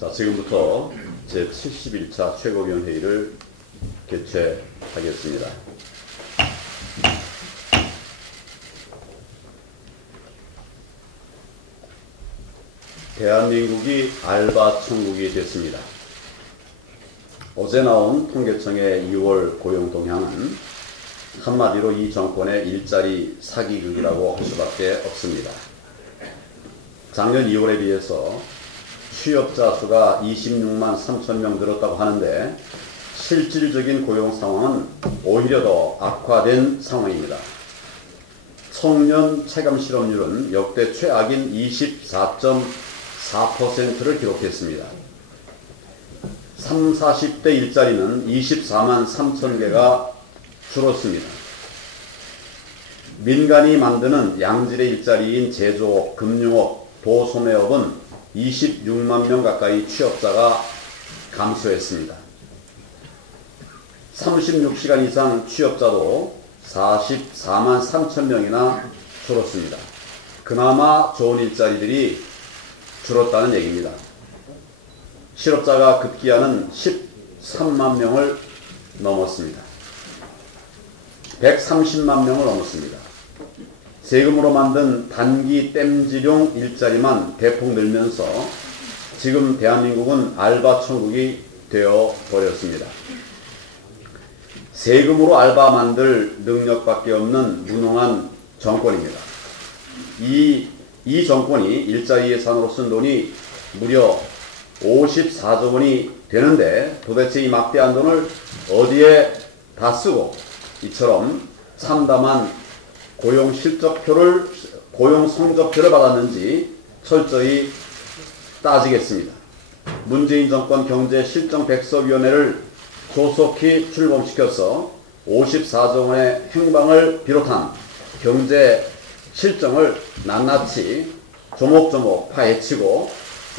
자, 지금부터 제71차 최고위원 회의를 개최하겠습니다. 대한민국이 알바 천국이 됐습니다. 어제 나온 통계청의 2월 고용 동향은 한마디로 이 정권의 일자리 사기극이라고 할 수밖에 없습니다. 작년 2월에 비해서 취업자 수가 26만 3천 명 늘었다고 하는데 실질적인 고용 상황은 오히려 더 악화된 상황입니다. 청년 체감 실업률은 역대 최악인 24.4%를 기록했습니다. 30, 40대 일자리는 24만 3천 개가 줄었습니다. 민간이 만드는 양질의 일자리인 제조업, 금융업, 도소매업은 26만 명 가까이 취업자가 감소했습니다. 36시간 이상 취업자도 44만 3천 명이나 줄었습니다. 그나마 좋은 일자리들이 줄었다는 얘기입니다. 실업자가 급기야는 13만 명을 넘었습니다. 130만 명을 넘었습니다. 세금으로 만든 단기 땜질용 일자리만 대폭 늘면서 지금 대한민국은 알바 천국이 되어 버렸습니다. 세금으로 알바 만들 능력밖에 없는 무능한 정권입니다. 이 정권이 일자리 예산으로 쓴 돈이 무려 54조 원이 되는데 도대체 이 막대한 돈을 어디에 다 쓰고 이처럼 참담한 고용 성적표를 받았는지 철저히 따지겠습니다. 문재인 정권 경제실정백서위원회를 조속히 출범시켜서 54조 원의 행방을 비롯한 경제 실정을 낱낱이 조목조목 파헤치고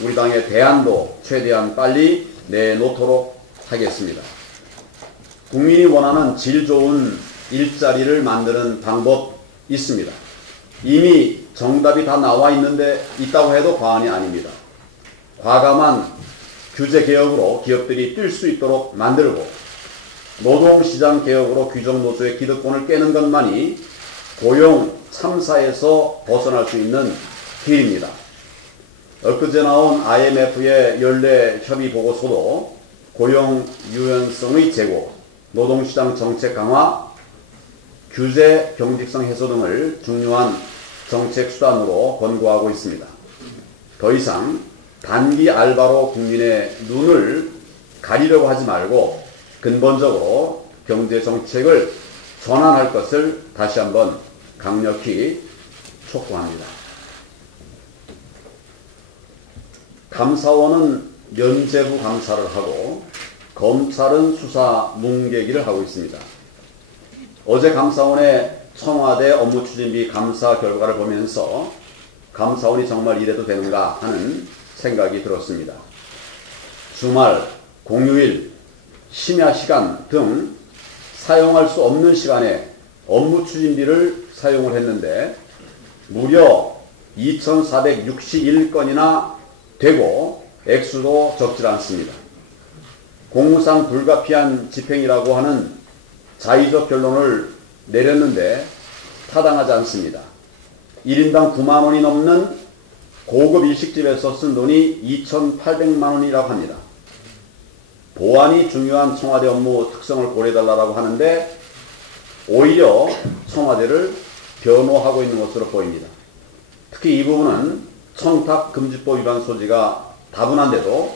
우리 당의 대안도 최대한 빨리 내놓도록 하겠습니다. 국민이 원하는 질 좋은 일자리를 만드는 방법 있습니다. 이미 정답이 다 나와 있다고 해도 과언이 아닙니다. 과감한 규제 개혁으로 기업들이 뛸 수 있도록 만들고 노동시장 개혁으로 귀족노조의 기득권을 깨는 것만이 고용 참사에서 벗어날 수 있는 길입니다. 엊그제 나온 IMF의 연례 협의 보고서도 고용 유연성의 제고, 노동시장 정책 강화, 규제 경직성 해소 등을 중요한 정책 수단으로 권고하고 있습니다. 더 이상 단기 알바로 국민의 눈을 가리려고 하지 말고 근본적으로 경제 정책을 전환할 것을 다시 한번 강력히 촉구합니다. 감사원은 면죄부 감사를 하고 검찰은 수사 뭉개기를 하고 있습니다. 어제 감사원의 청와대 업무추진비 감사 결과를 보면서 감사원이 정말 이래도 되는가 하는 생각이 들었습니다. 주말, 공휴일, 심야 시간 등 사용할 수 없는 시간에 업무추진비를 사용을 했는데 무려 2,461건이나 되고 액수도 적지 않습니다. 공무상 불가피한 집행이라고 하는 자의적 결론을 내렸는데 타당하지 않습니다. 1인당 9만 원이 넘는 고급 일식집에서 쓴 돈이 2,800만 원이라고 합니다. 보안이 중요한 청와대 업무 특성을 고려해달라고 하는데 오히려 청와대를 변호하고 있는 것으로 보입니다. 특히 이 부분은 청탁금지법 위반 소지가 다분한데도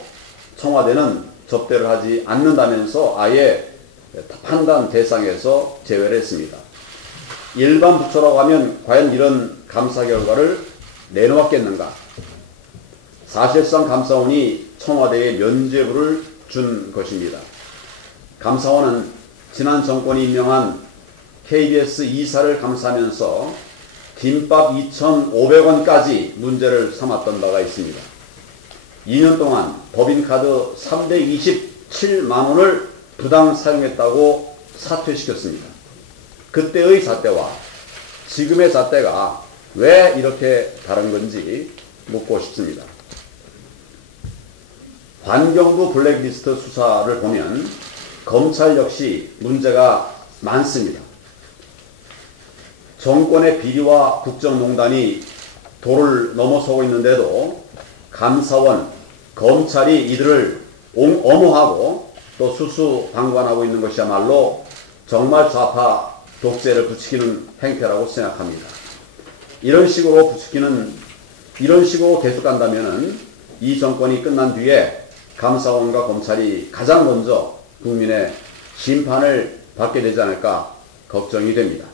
청와대는 접대를 하지 않는다면서 아예 판단 대상에서 제외를 했습니다. 일반 부처라고 하면 과연 이런 감사 결과를 내놓았겠는가? 사실상 감사원이 청와대에 면죄부를 준 것입니다. 감사원은 지난 정권이 임명한 KBS 이사를 감사하면서 김밥 2,500원까지 문제를 삼았던 바가 있습니다. 2년 동안 법인카드 327만 원을 부당 사용했다고 사퇴시켰습니다. 그때의 잣대와 지금의 잣대가 왜 이렇게 다른 건지 묻고 싶습니다. 환경부 블랙리스트 수사를 보면 검찰 역시 문제가 많습니다. 정권의 비리와 국정농단이 도를 넘어서고 있는데도 감사원, 검찰이 이들을 엄호하고 또 수수방관하고 있는 것이야말로 정말 좌파 독재를 부추기는 행태라고 생각합니다. 이런 식으로 계속 간다면은 이 정권이 끝난 뒤에 감사원과 검찰이 가장 먼저 국민의 심판을 받게 되지 않을까 걱정이 됩니다.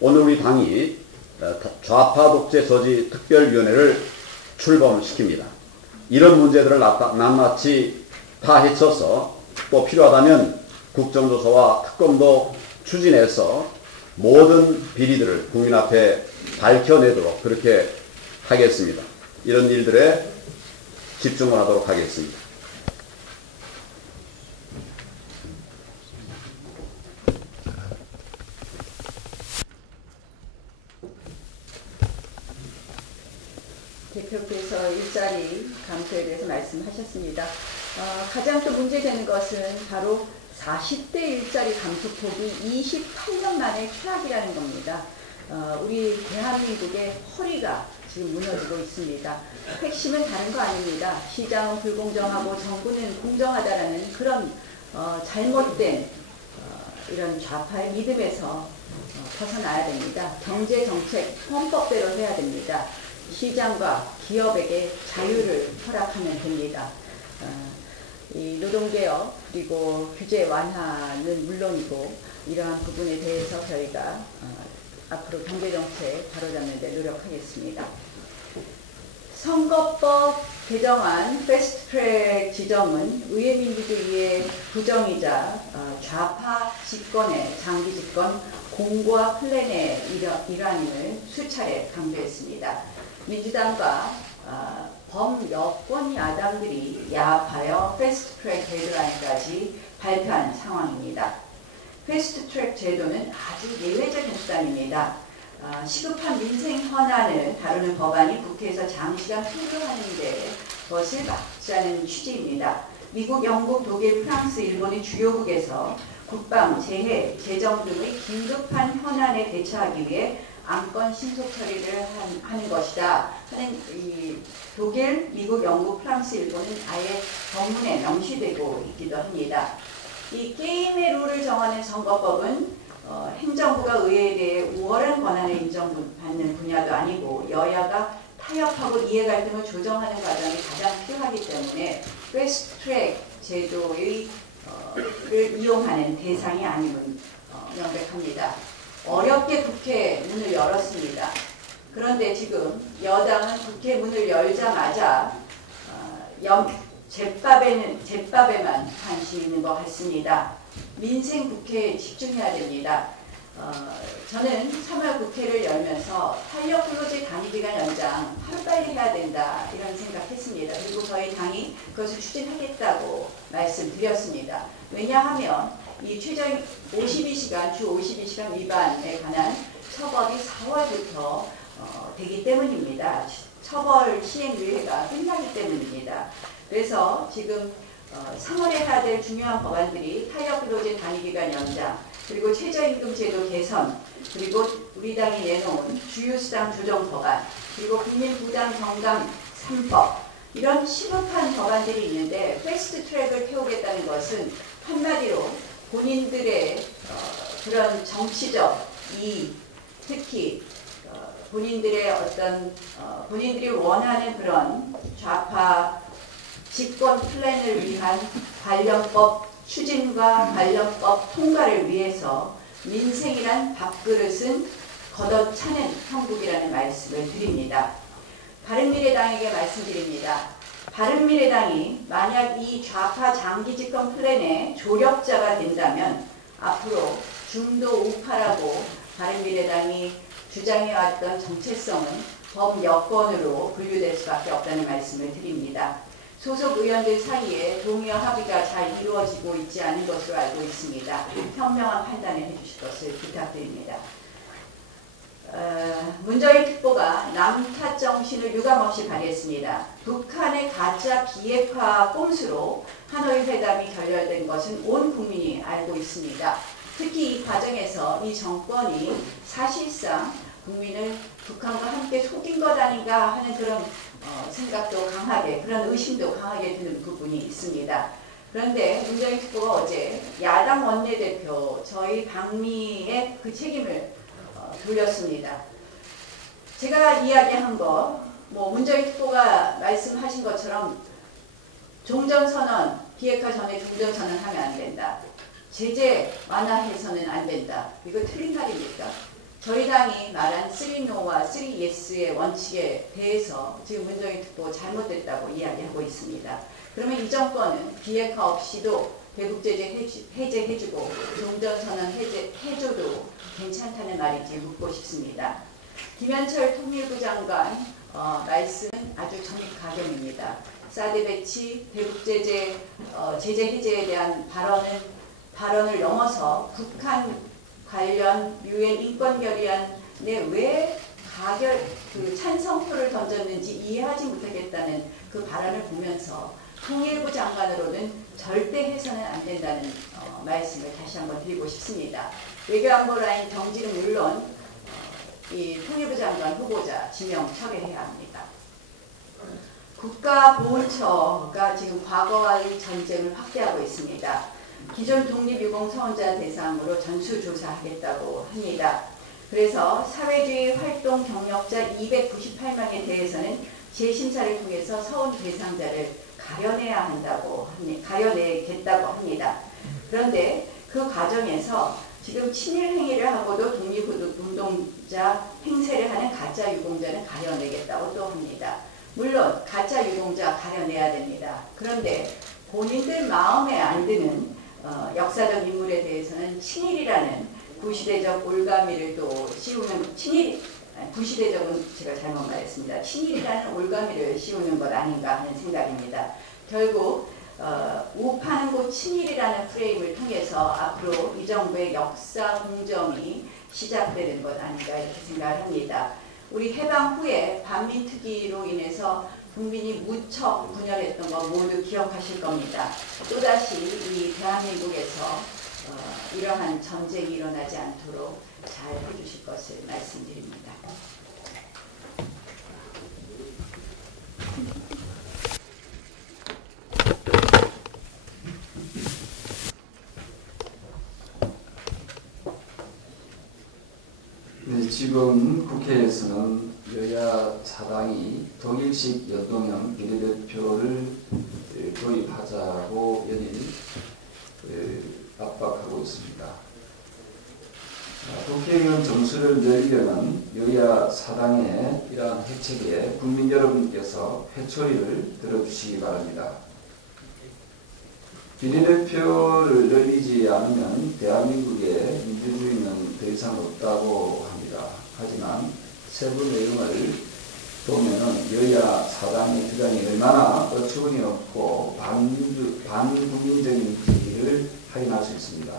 오늘 우리 당이 좌파 독재 저지 특별위원회를 출범시킵니다. 이런 문제들을 낱낱이 파헤쳐서 또 필요하다면 국정조사와 특검도 추진해서 모든 비리들을 국민 앞에 밝혀내도록 그렇게 하겠습니다. 이런 일들에 집중을 하도록 하겠습니다. 대표께서 일자리 감소에 대해서 말씀하셨습니다. 가장 또 문제되는 것은 바로 40대 일자리 감소폭이 28년 만에 최악이라는 겁니다. 우리 대한민국의 허리가 지금 무너지고 있습니다. 핵심은 다른 거 아닙니다. 시장은 불공정하고 정부는 공정하다라는 그런 잘못된 이런 좌파의 믿음에서 벗어나야 됩니다. 경제정책 헌법대로 해야 됩니다. 시장과 기업에게 자유를 허락하면 됩니다. 이 노동개혁 그리고 규제 완화는 물론이고 이러한 부분에 대해서 저희가 앞으로 경제정책 바로잡는 데 노력하겠습니다. 선거법 개정안 패스트트랙 지정은 의회민주주의의 부정이자 좌파 집권의 장기 집권 공고와 플랜의 일환임을 수차례 강조했습니다. 민주당과 범여권 야당들이 야합하여 패스트트랙 제도안까지 발표한 상황입니다. 패스트트랙 제도는 아주 예외적인 수단입니다. 시급한 민생 현안을 다루는 법안이 국회에서 장시간 토론하는데 것을 막자는 취지입니다. 미국, 영국, 독일, 프랑스, 일본의 주요국에서 국방, 재해, 재정 등의 긴급한 현안에 대처하기 위해 안건 신속 처리를 하는 것이다 하는 이 독일, 미국, 영국, 프랑스, 일본은 아예 법문에 명시되고 있기도 합니다. 이 게임의 룰을 정하는 선거법은 행정부가 의회에 대해 우월한 권한을 인정받는 분야도 아니고 여야가 타협하고 이해갈등을 조정하는 과정이 가장 필요하기 때문에 패스트트랙 제도를 이용하는 대상이 아님은 명백합니다. 어렵게 국회 문을 열었습니다. 그런데 지금 여당은 국회 문을 열자마자 제밥에만 관심이 있는 것 같습니다. 민생 국회에 집중해야 됩니다. 저는 3월 국회를 열면서 탄력 근로제 단위기간 연장 하루빨리 해야 된다 이런 생각했습니다. 그리고 저희 당이 그것을 추진하겠다고 말씀드렸습니다. 왜냐하면 이 최저 52시간, 주 52시간 위반에 관한 처벌이 4월부터 되기 때문입니다. 처벌 시행의회가 끝나기 때문입니다. 그래서 지금 3월에 해야 될 중요한 법안들이 탄력근로제 단위기간 연장, 그리고 최저임금제도 개선, 그리고 우리 당이 내놓은 주유수당 조정 법안, 그리고 국민부담 경감 3법 이런 시급한 법안들이 있는데 패스트트랙을 태우겠다는 것은 한마디로 본인들의 그런 정치적 이익, 특히 본인들의 본인들이 원하는 그런 좌파 집권 플랜을 위한 관련법 추진과 관련법 통과를 위해서 민생이란 밥그릇은 걷어차는 형국이라는 말씀을 드립니다. 바른미래당에게 말씀드립니다. 바른미래당이 만약 이 좌파 장기 집권 플랜의 조력자가 된다면 앞으로 중도 우파라고 바른미래당이 주장해왔던 정체성은 범여권으로 분류될 수밖에 없다는 말씀을 드립니다. 소속 의원들 사이에 동의와 합의가 잘 이루어지고 있지 않은 것으로 알고 있습니다. 현명한 판단을 해주실 것을 부탁드립니다. 문재인 특보가 남탓 정신을 유감없이 발휘했습니다. 북한의 가짜 비핵화 꼼수로 하노이 회담이 결렬된 것은 온 국민이 알고 있습니다. 특히 이 과정에서 이 정권이 사실상 국민을 북한과 함께 속인 것 아닌가 하는 그런 생각도 강하게, 그런 의심도 강하게 드는 부분이 있습니다. 그런데 문재인 특보가 어제 야당 원내대표 저희 방미에 그 책임을 돌렸습니다. 제가 이야기한 거, 문재인 특보가 말씀하신 것처럼 종전선언, 비핵화 전에 종전선언 하면 안 된다. 제재 완화해서는 안 된다. 이거 틀린 말입니까? 저희 당이 말한 3노와 3yes의 원칙에 대해서 지금 문재인 특보 잘못됐다고 이야기하고 있습니다. 그러면 이 정권은 비핵화 없이도 대북제재 해제해주고 종전선언 해줘도 괜찮다는 말인지 묻고 싶습니다. 김현철 통일부 장관 말씀은 아주 정익가경입니다. 사드 배치, 대북제재 제재 해제에 대한 발언을 넘어서 북한 관련 유엔 인권결의안에 왜 찬성표를 던졌는지 이해하지 못하겠다는 그 발언을 보면서 통일부 장관으로는 절대 해서는 안 된다는 말씀을 다시 한번 드리고 싶습니다. 외교안보 라인 정지는 물론 이 통일부 장관 후보자 지명 철회해야 합니다. 국가보훈처가 지금 과거와의 전쟁을 확대하고 있습니다. 기존 독립유공서원자 대상으로 전수조사하겠다고 합니다. 그래서 사회주의 활동 경력자 298명에 대해서는 재심사를 통해서 서원 대상자를 가려내겠다고 합니다. 그런데 그 과정에서 지금 친일 행위를 하고도 독립운동자 행세를 하는 가짜 유공자는 가려내겠다고 또 합니다. 물론 가짜 유공자 가려내야 됩니다. 그런데 본인들 마음에 안 드는 역사적 인물에 대해서는 친일이라는 구시대적 올가미를 또 씌우는 구시대적은 제가 잘못 말했습니다. 친일이라는 올가미를 씌우는 것 아닌가 하는 생각입니다. 결국 우파는 곧 친일이라는 프레임을 통해서 앞으로 이 정부의 역사 공정이 시작되는 것 아닌가 이렇게 생각합니다. 우리 해방 후에 반민특위로 인해서 국민이 무척 분열했던 거 모두 기억하실 겁니다. 또다시 이 대한민국에서 이러한 전쟁이 일어나지 않도록 잘 해주실 것을 말씀드립니다. 네, 지금 국회에서는 여야 사당이 독일식 연동형 비례대표를 도입하자고 연일 압박하고 있습니다. 국회의원 정수를 늘리려는 여야 사당의 이러한 해책에 국민 여러분께서 회초리를 들어주시기 바랍니다. 비례대표를 늘리지 않으면 대한민국의 민주주의는 더 이상 없다고 합니다. 하지만 세부 내용을 보면은 여야 사당의 주장이 얼마나 어처구니 없고 반국민적인지를 확인할 수 있습니다.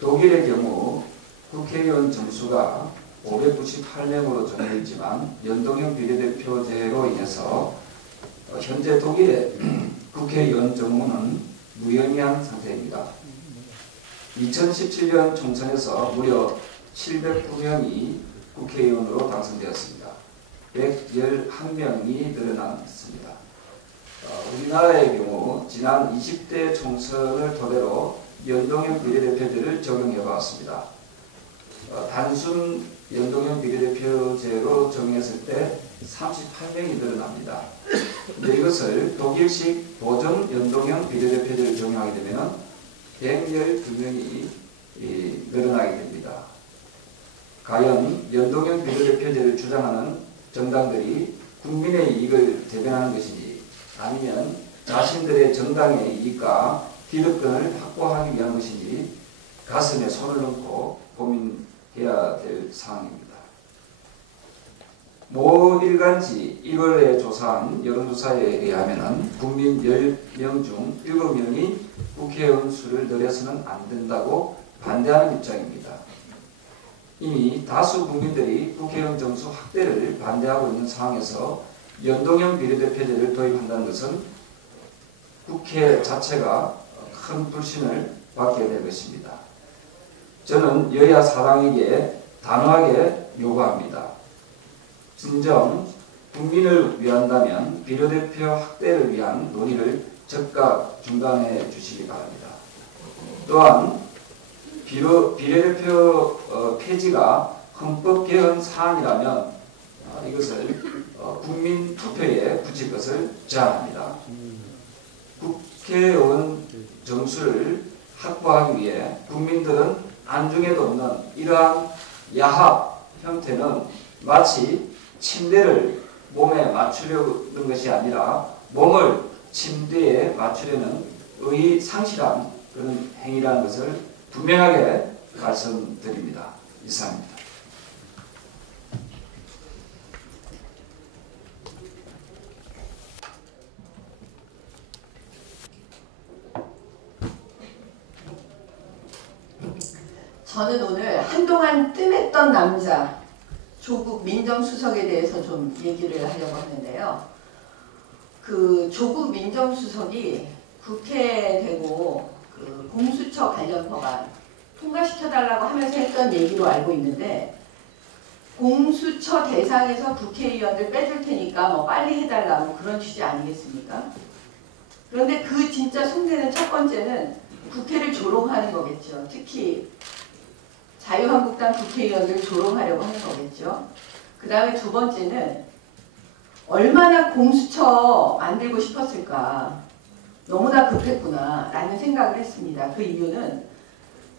독일의 경우 국회의원 정수가 598명으로 정해있지만 연동형 비례대표제로 인해서 현재 독일의 국회의원 정무는 무영위한 상태입니다. 2017년 총선에서 무려 709명이 국회의원으로 당선되었습니다. 111명이 늘어났습니다. 우리나라의 경우 지난 20대 총선을 토대로 연동형 비례대표제를 적용해 보았습니다. 단순 연동형 비례대표제로 정했을 때 38명이 늘어납니다. 근데 이것을 독일식 보존 연동형 비례대표제를 적용하게 되면 112명이 늘어나게 됩니다. 과연 연동형 비례대표제를 주장하는 정당들이 국민의 이익을 대변하는 것인지 아니면 자신들의 정당의 이익과 기득권을 확보하기 위한 것인지 가슴에 손을 얹고 고민해 해야 될 사항입니다. 모 일간지 1월에 조사한 여론조사에 의하면 국민 10명 중 7명이 국회의원 수를 늘려서는 안 된다고 반대하는 입장입니다. 이미 다수 국민들이 국회의원 정수 확대를 반대하고 있는 상황에서 연동형 비례대표제를 도입한다는 것은 국회 자체가 큰 불신을 받게 될 것입니다. 저는 여야 사당에게 단호하게 요구합니다. 진정 국민을 위한다면 비례대표 확대를 위한 논의를 즉각 중단해 주시기 바랍니다. 또한 비례대표 폐지가 헌법개헌 사안이라면 이것을 국민투표에 붙일 것을 제안합니다. 국회의원 정수를 확보하기 위해 국민들은 안중에도 없는 이러한 야합 형태는 마치 침대를 몸에 맞추려는 것이 아니라 몸을 침대에 맞추려는 의상실한 그런 행위라는 것을 분명하게 말씀드립니다. 이상입니다. 저는 오늘 한동안 뜸했던 남자 조국 민정수석에 대해서 좀 얘기를 하려고 하는데요. 그 조국 민정수석이 국회에 되고 그 공수처 관련 법안 통과시켜달라고 하면서 했던 얘기로 알고 있는데, 공수처 대상에서 국회의원들 빼줄 테니까 뭐 빨리 해달라 뭐 그런 취지 아니겠습니까? 그런데 그 진짜 속내는 첫 번째는 국회를 조롱하는 거겠죠. 특히 자유한국당 국회의원들 조롱하려고 하는 거겠죠. 그 다음에 두 번째는 얼마나 공수처 만들고 싶었을까. 너무나 급했구나 라는 생각을 했습니다. 그 이유는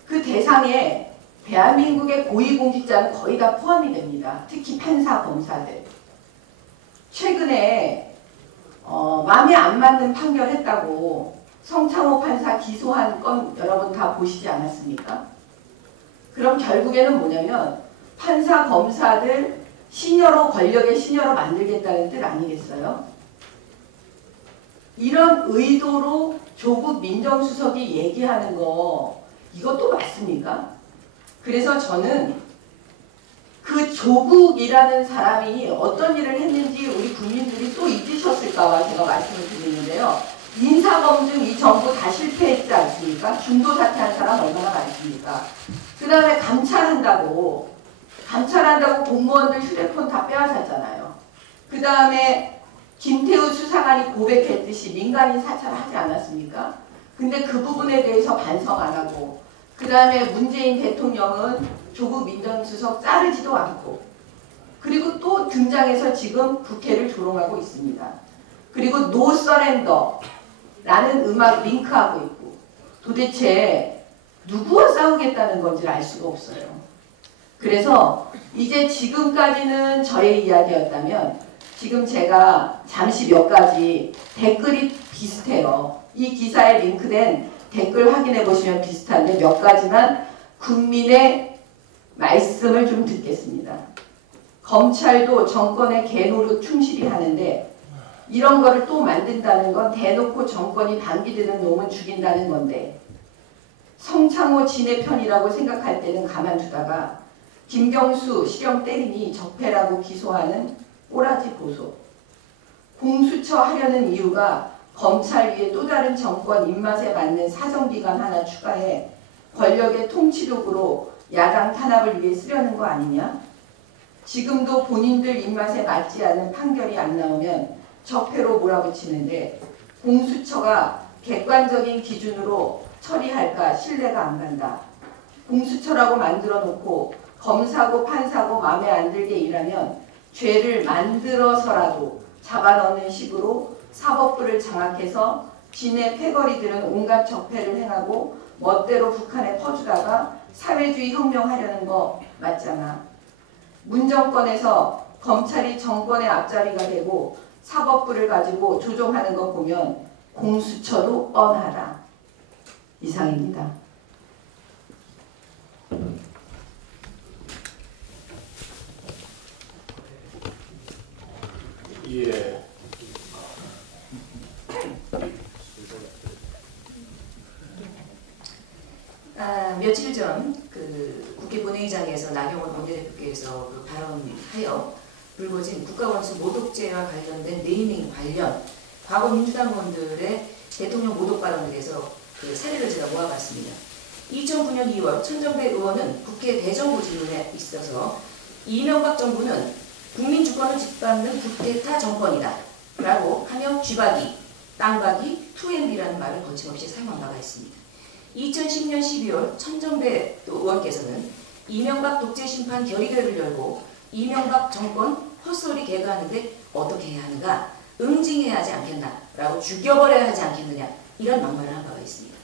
그 대상에 대한민국의 고위공직자는 거의 다 포함이 됩니다. 특히 판사, 검사들. 최근에 마음에 안 맞는 판결했다고 성창호 판사 기소한 건 여러분 다 보시지 않았습니까? 그럼 결국에는 뭐냐면 판사, 검사들 시녀로, 권력의 시녀로 만들겠다는 뜻 아니겠어요? 이런 의도로 조국 민정수석이 얘기하는 거 이것도 맞습니까? 그래서 저는 그 조국이라는 사람이 어떤 일을 했는지 우리 국민들이 또 잊으셨을까봐 제가 말씀을 드리는데요. 인사검증 이 정부 다 실패했지 않습니까? 중도 사퇴한 사람 얼마나 많습니까? 그 다음에 감찰한다고 공무원들 휴대폰 다 빼앗았잖아요. 그 다음에 김태우 수사관이 고백했듯이 민간인 사찰하지 않았습니까? 근데 그 부분에 대해서 반성 안 하고, 그 다음에 문재인 대통령은 조국 민정수석 자르지도 않고, 그리고 또 등장해서 지금 국회를 조롱하고 있습니다. 그리고 노 서렌더 라는 음악 링크하고 있고, 도대체 누구와 싸우겠다는 건지를 알 수가 없어요. 그래서 이제 지금까지는 저의 이야기였다면 지금 제가 잠시 몇 가지 댓글이 비슷해요. 이 기사에 링크된 댓글 확인해 보시면 비슷한데 몇 가지만 국민의 말씀을 좀 듣겠습니다. 검찰도 정권의 개노릇 충실히 하는데 이런 거를 또 만든다는 건 대놓고 정권이 방기되는 놈은 죽인다는 건데, 성창호 진의 편이라고 생각할 때는 가만두다가 김경수 실형 때리니 적폐라고 기소하는 꼬라지 보소. 공수처 하려는 이유가 검찰 위에 또 다른 정권 입맛에 맞는 사정기관 하나 추가해 권력의 통치력으로 야당 탄압을 위해 쓰려는 거 아니냐? 지금도 본인들 입맛에 맞지 않는 판결이 안 나오면 적폐로 몰아붙이는데 공수처가 객관적인 기준으로 처리할까 신뢰가 안 간다. 공수처라고 만들어 놓고 검사고 판사고 마음에 안 들게 일하면 죄를 만들어서라도 잡아넣는 식으로 사법부를 장악해서 진의 패거리들은 온갖 적폐를 행하고 멋대로 북한에 퍼주다가 사회주의 혁명하려는 거 맞잖아. 문정권에서 검찰이 정권의 앞자리가 되고 사법부를 가지고 조종하는 거 보면 공수처도 뻔하다. 이상입니다. 예. 며칠 전 그 국회 본회의장에서 나경원 원내대표께서 그 발언하여 불거진 국가원수 모독죄와 관련된 네이밍 관련 과거 민주당 의원들의 대통령 모독 발언에 대해서 그 사례를 제가 모아봤습니다. 2009년 2월 천정배 의원은 국회 대정부 질문에 있어서 이명박 정부는 국민 주권을 짓밟는 쿠데타 정권이다 라고 하며 쥐박이, 땅박이, 2MB라는 말을 거침없이 사용한 바가 있습니다. 2010년 12월 천정배 의원께서는 이명박 독재심판 결의회를 열고 이명박 정권 헛소리 개그하는데 어떻게 해야 하는가, 응징해야 하지 않겠나 라고 죽여버려야 하지 않겠느냐, 이런 막말을 한 바가 있습니다.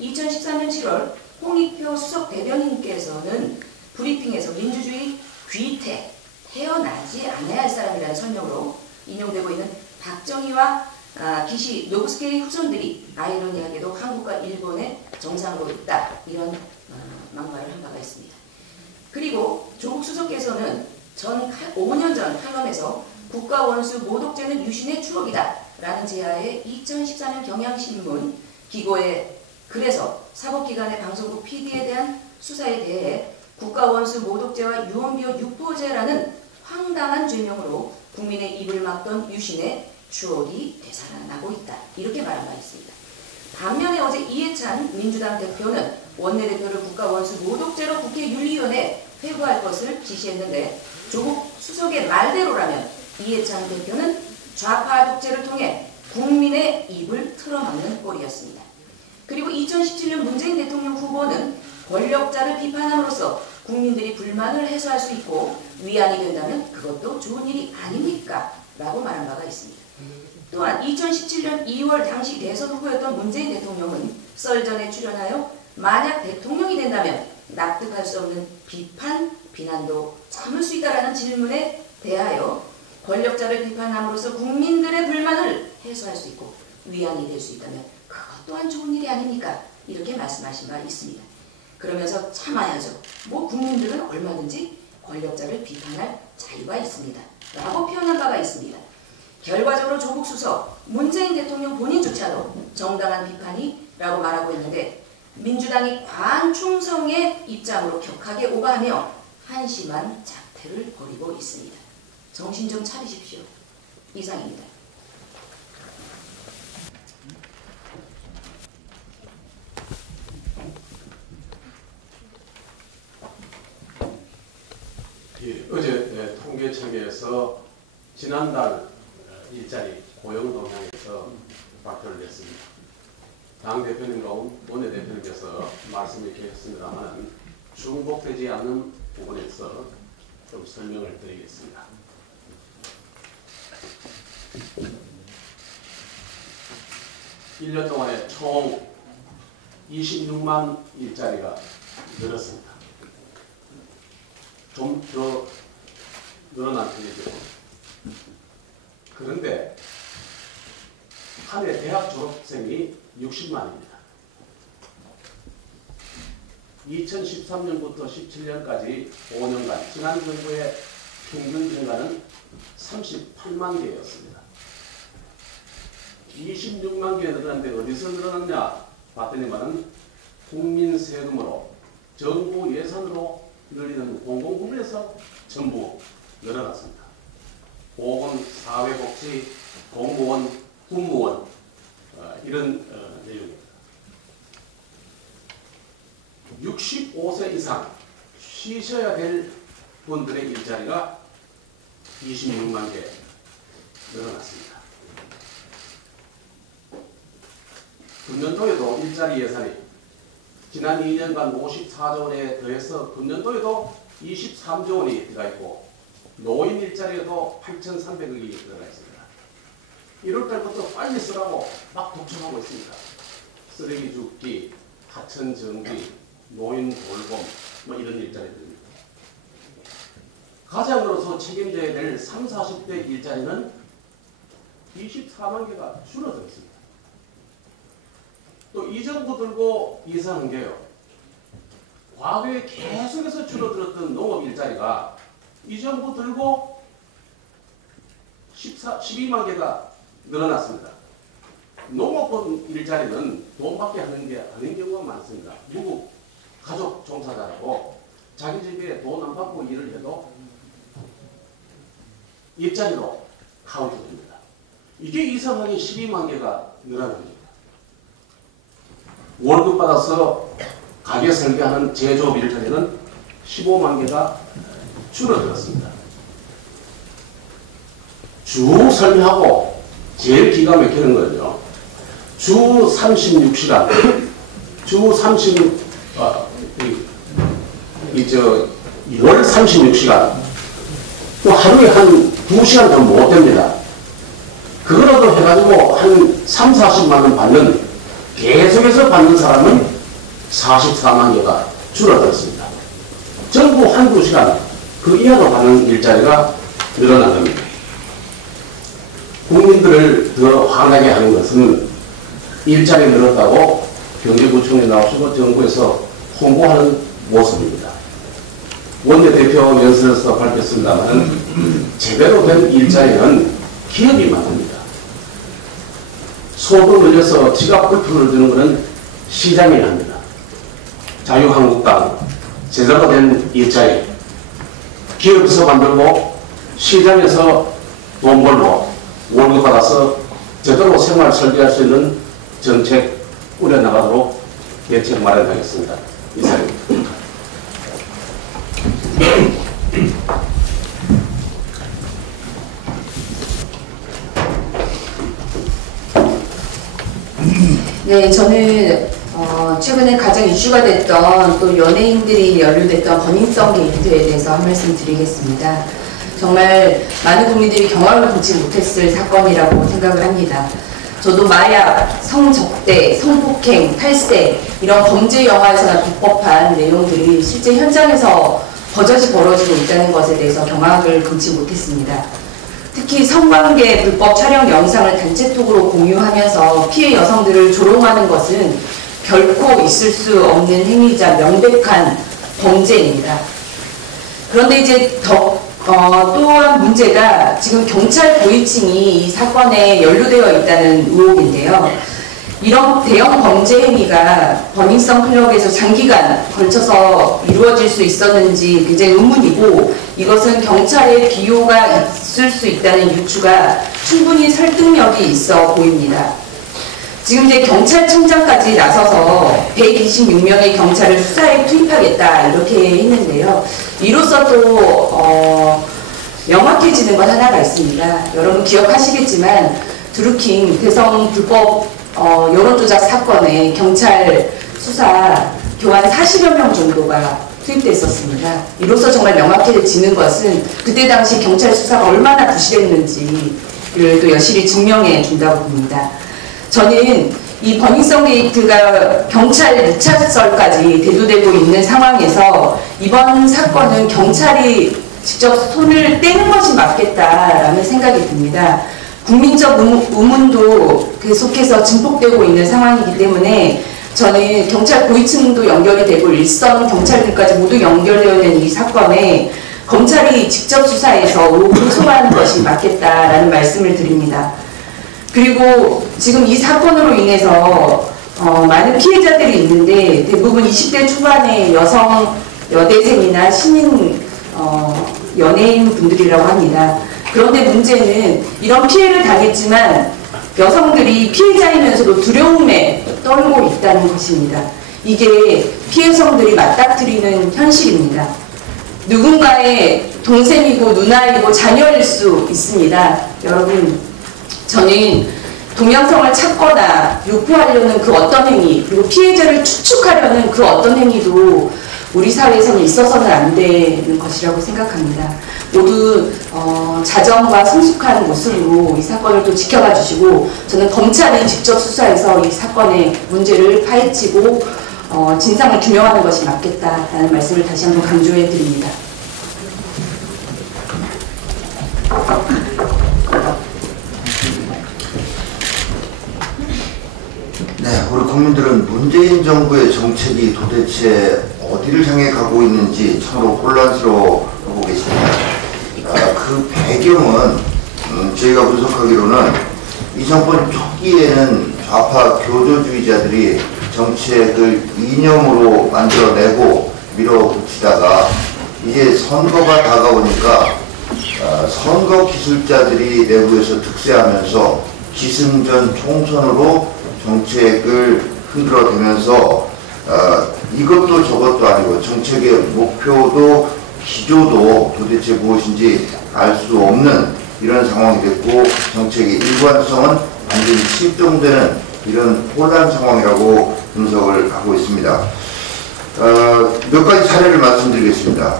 2013년 7월 홍익표 수석 대변인께서는 브리핑에서 민주주의 귀태, 태어나지 않아야 할 사람이라는 설명으로 인용되고 있는 박정희와 기시 노부스케이 후손들이 아이러니하게도 한국과 일본의 정상으로 있다, 이런 막말을 한 바가 있습니다. 그리고 조국 수석께서는 5년 전 칼럼에서 국가원수 모독죄는 유신의 추억이다 라는 제하에 2014년 경향신문 기고에 글에서 사법기관의 방송국 PD에 대한 수사에 대해 국가원수 모독죄와 유언비어 유포죄라는 황당한 죄명으로 국민의 입을 막던 유신의 추억이 되살아나고 있다, 이렇게 말한 바 있습니다. 반면에 어제 이해찬 민주당 대표는 원내대표를 국가원수 모독죄로 국회윤리위원회에 회부할 것을 지시했는데 조국 수석의 말대로라면 이해찬 대표는 좌파 독재를 통해 국민의 입을 틀어막는 꼴이었습니다. 그리고 2017년 문재인 대통령 후보는 권력자를 비판함으로써 국민들이 불만을 해소할 수 있고 위안이 된다면 그것도 좋은 일이 아닙니까? 라고 말한 바가 있습니다. 또한 2017년 2월 당시 대선 후보였던 문재인 대통령은 썰전에 출연하여 만약 대통령이 된다면 납득할 수 없는 비판, 비난도 참을 수 있다라는 질문에 대하여 권력자를 비판함으로써 국민들의 불만을 해소할 수 있고 위안이 될 수 있다면 그것 또한 좋은 일이 아닙니까? 이렇게 말씀하신 바 있습니다. 그러면서 참아야죠. 뭐 국민들은 얼마든지 권력자를 비판할 자유가 있습니다. 라고 표현한 바가 있습니다. 결과적으로 조국 수석, 문재인 대통령 본인조차도 정당한 비판이라고 말하고 있는데 민주당이 관충성의 입장으로 격하게 오가하며 한심한 작태를 벌이고 있습니다. 정신 좀 차리십시오. 이상입니다. 예, 어제 통계청에서 지난달 일자리 고용 동향에서 발표를 했습니다. 당 대표님과 원내대표님께서 말씀 이렇게 했습니다만 중복되지 않는 부분에서 좀 설명을 드리겠습니다. 일 년 동안에 총 26만 일자리가 늘었습니다. 좀 더 늘어난 편이죠. 그런데 한 해 대학 졸업생이 60만입니다. 2013년부터 17년까지 5년간 지난 정부의 평균 증가는 38만 개였습니다. 26만 개 늘었는데 어디서 늘어났냐 봤더니만은 국민 세금으로 정부 예산으로 늘리는 공공부문에서 전부 늘어났습니다. 보건, 사회복지, 공무원, 군무원 이런 내용입니다. 65세 이상 쉬셔야 될 분들의 일자리가 26만 개 늘어났습니다. 금년도에도 일자리 예산이 지난 2년간 54조 원에 더해서 금년도에도 23조 원이 들어가 있고 노인 일자리에도 8,300억이 들어가 있습니다. 1월달부터 빨리 쓰라고 막 독촉하고 있습니다. 쓰레기 줍기, 하천 정비, 노인 돌봄 뭐 이런 일자리들입니다. 가장으로서 책임져야 될 30, 40대 일자리는 24만 개가 줄어들어 있습니다. 또 이 정부 들고 이상한 게요. 과거에 계속해서 줄어들었던 농업 일자리가 이 정부 들고 12만 개가 늘어났습니다. 농업본 일자리는 돈밖에 하는 게 아닌 경우가 많습니다. 미국 가족 종사자라고 자기 집에 돈 안 받고 일을 해도 일자리로 카운트됩니다. 이게 이상하게 12만 개가 늘어납니다. 월급 받아서 가게 설계하는 제조업 일자리는 15만 개가 줄어들었습니다. 주 설명하고 제일 기가 막히는 거는요. 주 36시간, 월 36시간, 또 하루에 한 2시간 더 못 됩니다. 그거라도 해가지고 한 3, 40만 원 받는, 계속해서 받는 사람은 44만 개가 줄어들었습니다. 전부 한두 시간, 그 이하로 받는 일자리가 늘어난 겁니다. 국민들을 더 화나게 하는 것은 일자리 늘었다고 경제부총리 나오시고 정부에서 홍보하는 모습입니다. 원내대표 연설에서 밝혔습니다만 제대로 된 일자리는 기업이 만듭니다. 소득 늘려서 지갑 불편을 주는 것은 시장이 합니다. 자유한국당 제대로 된 일자리 기업에서 만들고 시장에서 돈 벌고 월급 받아서 제대로 생활 설계할 수 있는 정책 꾸려나가도록 대책 마련하겠습니다. 이상입니다. 네, 저는 최근에 가장 이슈가 됐던 또 연예인들이 연루됐던 버닝썬 게이트에 대해서 한 말씀 드리겠습니다. 정말 많은 국민들이 경악을 금치 못했을 사건이라고 생각을 합니다. 저도 마약, 성적대, 성폭행, 탈세 이런 범죄 영화에서나 비법한 내용들이 실제 현장에서 버젓이 벌어지고 있다는 것에 대해서 경악을 금치 못했습니다. 특히 성관계 불법 촬영 영상을 단체톡으로 공유하면서 피해 여성들을 조롱하는 것은 결코 있을 수 없는 행위자 명백한 범죄입니다. 그런데 이제 또한 문제가 지금 경찰 고위층이 이 사건에 연루되어 있다는 의혹인데요. 이런 대형 범죄 행위가 버닝썬 클럽에서 장기간 걸쳐서 이루어질 수 있었는지 굉장히 의문이고, 이것은 경찰의 기요가 있을 수 있다는 유추가 충분히 설득력이 있어 보입니다. 지금 이제 경찰청장까지 나서서 126명의 경찰을 수사에 투입하겠다 이렇게 했는데요. 이로써 또 명확해지는 것 하나가 있습니다. 여러분 기억하시겠지만 드루킹 대성 불법 여론조작 사건에 경찰 수사 교환 40여 명 정도가 투입됐었습니다. 이로써 정말 명확해지는 것은 그때 당시 경찰 수사가 얼마나 부실했는지를 또 여실히 증명해 준다고 봅니다. 저는 이 버닝썬 게이트가 경찰 무차별까지 대두되고 있는 상황에서 이번 사건은 경찰이 직접 손을 떼는 것이 맞겠다라는 생각이 듭니다. 국민적 의문도 계속해서 증폭되고 있는 상황이기 때문에 저는 경찰 고위층도 연결이 되고 일선 경찰들까지 모두 연결되어 있는 이 사건에 검찰이 직접 수사해서 의혹을 소화하는 것이 맞겠다라는 말씀을 드립니다. 그리고 지금 이 사건으로 인해서 많은 피해자들이 있는데 대부분 20대 초반의 여성 여대생이나 신인 연예인 분들이라고 합니다. 그런데 문제는 이런 피해를 당했지만 여성들이 피해자이면서도 두려움에 떨고 있다는 것입니다. 이게 피해성들이 맞닥뜨리는 현실입니다. 누군가의 동생이고 누나이고 자녀일 수 있습니다. 여러분, 저는 동양성을 찾거나 유포하려는 그 어떤 행위, 그리고 피해자를 추측하려는 그 어떤 행위도 우리 사회에서는 있어서는 안 되는 것이라고 생각합니다. 모두 자정과 성숙한 모습으로 이 사건을 또 지켜봐 주시고, 저는 검찰이 직접 수사해서 이 사건의 문제를 파헤치고 진상을 규명하는 것이 맞겠다라는 말씀을 다시 한번 강조해 드립니다. 네, 우리 국민들은 문재인 정부의 정책이 도대체 어디를 향해 가고 있는지 참으로 혼란스러워하고 계십니다. 그 배경은 저희가 분석하기로는 이 정권 초기에는 좌파 교조주의자들이 정책을 이념으로 만들어내고 밀어붙이다가 이제 선거가 다가오니까 선거 기술자들이 내부에서 득세하면서 기승전 총선으로 정책을 흔들어대면서 이것도 저것도 아니고 정책의 목표도 기조도 도대체 무엇인지 알 수 없는 이런 상황이 됐고 정책의 일관성은 완전히 실종되는 이런 혼란 상황이라고 분석을 하고 있습니다. 몇 가지 사례를 말씀드리겠습니다.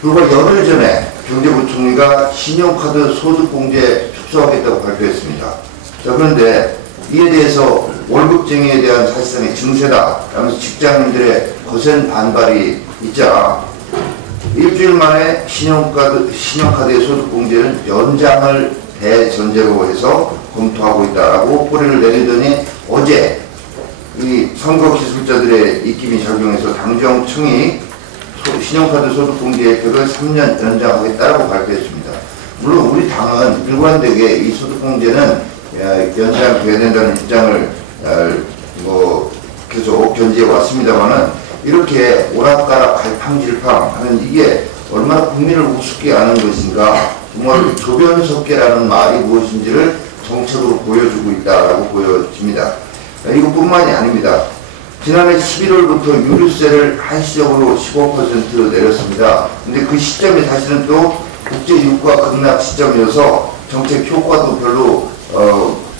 불과 열흘 전에 경제부총리가 신용카드 소득공제 축소하겠다고 발표했습니다. 자, 그런데 이에 대해서 월급쟁이에 대한 사실상의 증세다 라면서 직장인들의 거센 반발이 있자 일주일 만에 신용카드의 소득공제는 연장을 대전제로 해서 검토하고 있다라고 꼬리를 내리더니 어제 이 선거 기술자들의 입김이 작용해서 당정청이 신용카드 소득공제 혜택을 3년 연장하겠다라고 발표했습니다. 물론 우리 당은 일관되게 이 소득공제는 연장돼야 된다는 입장을 계속 견지해 왔습니다만은 이렇게 오락가락 갈팡질팡 하는 이게 얼마나 국민을 우습게 하는 것인가, 정말 조변석계라는 말이 무엇인지를 정책으로 보여주고 있다라고 보여집니다. 이것뿐만이 아닙니다. 지난해 11월부터 유류세를 한시적으로 15% 내렸습니다. 근데 그 시점이 사실은 또 국제 유가 급락 시점이어서 정책 효과도 별로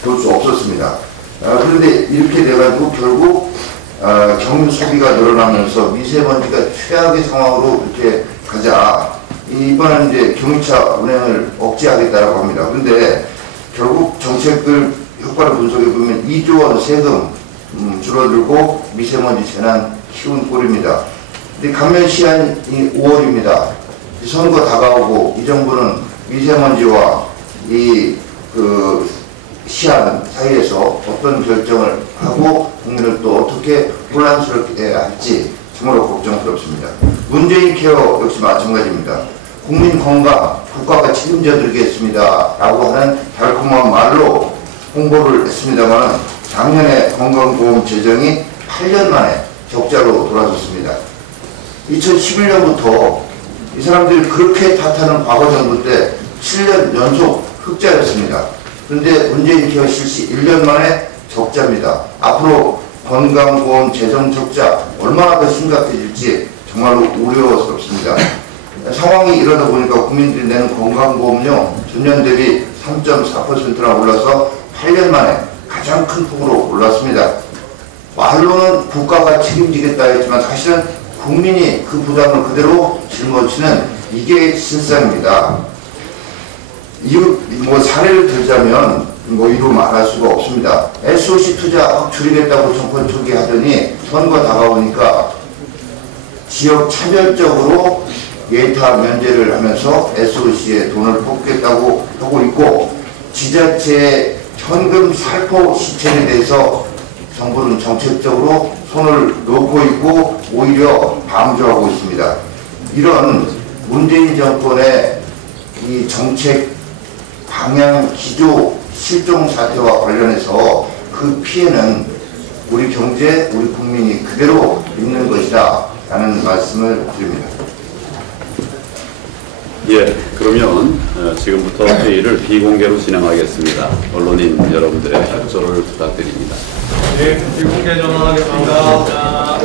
볼 수 없었습니다. 그런데 이렇게 돼가지고 결국 경유 소비가 늘어나면서 미세먼지가 최악의 상황으로 이렇게 가자. 이번에는 이제 경유차 운행을 억제하겠다라고 합니다. 그런데 결국 정책을 효과를 분석해 보면 2조 원 세금 줄어들고 미세먼지 재난 키운 꼴입니다. 근데 감면 시한이 5월입니다. 선거 다가오고 이 정부는 미세먼지와 시한 사이에서 어떤 결정을 하고 국민을 또 어떻게 혼란스럽게 할지 정말로 걱정스럽습니다. 문재인 케어 역시 마찬가지입니다. 국민 건강 국가가 책임져 드리겠습니다 라고 하는 달콤한 말로 홍보를 했습니다만 작년에 건강보험 재정이 8년 만에 적자로 돌아섰습니다. 2011년부터 이 사람들이 그렇게 탓하는 과거 정부 때 7년 연속 흑자였습니다. 그런데 문재인 케어 실시 1년 만에 적자입니다. 앞으로 건강보험 재정 적자 얼마나 더 심각해질지 정말로 우려스럽습니다. 상황이 이러다 보니까 국민들이 내는 건강보험료 전년 대비 3.4%나 올라서 8년 만에 가장 큰 폭으로 올랐습니다. 말로는 국가가 책임지겠다 했지만 사실은 국민이 그 부담을 그대로 짊어지는 이게 실상입니다. 사례를 들자면 이루 말할 수가 없습니다. SOC 투자 확 줄이겠다고 정권 초기 하더니 선거 다가오니까 지역 차별적으로 예타 면제를 하면서 SOC에 돈을 뽑겠다고 하고 있고 지자체의 현금 살포 시책에 대해서 정부는 정책적으로 손을 놓고 있고 오히려 방조하고 있습니다. 이런 문재인 정권의 이 정책 방향 기조 실종 사태와 관련해서 그 피해는 우리 경제, 우리 국민이 그대로 입는 것이다 라는 말씀을 드립니다. 예, 그러면 지금부터 회의를 비공개로 진행하겠습니다. 언론인 여러분들의 협조를 부탁드립니다. 네, 비공개 전환하겠습니다.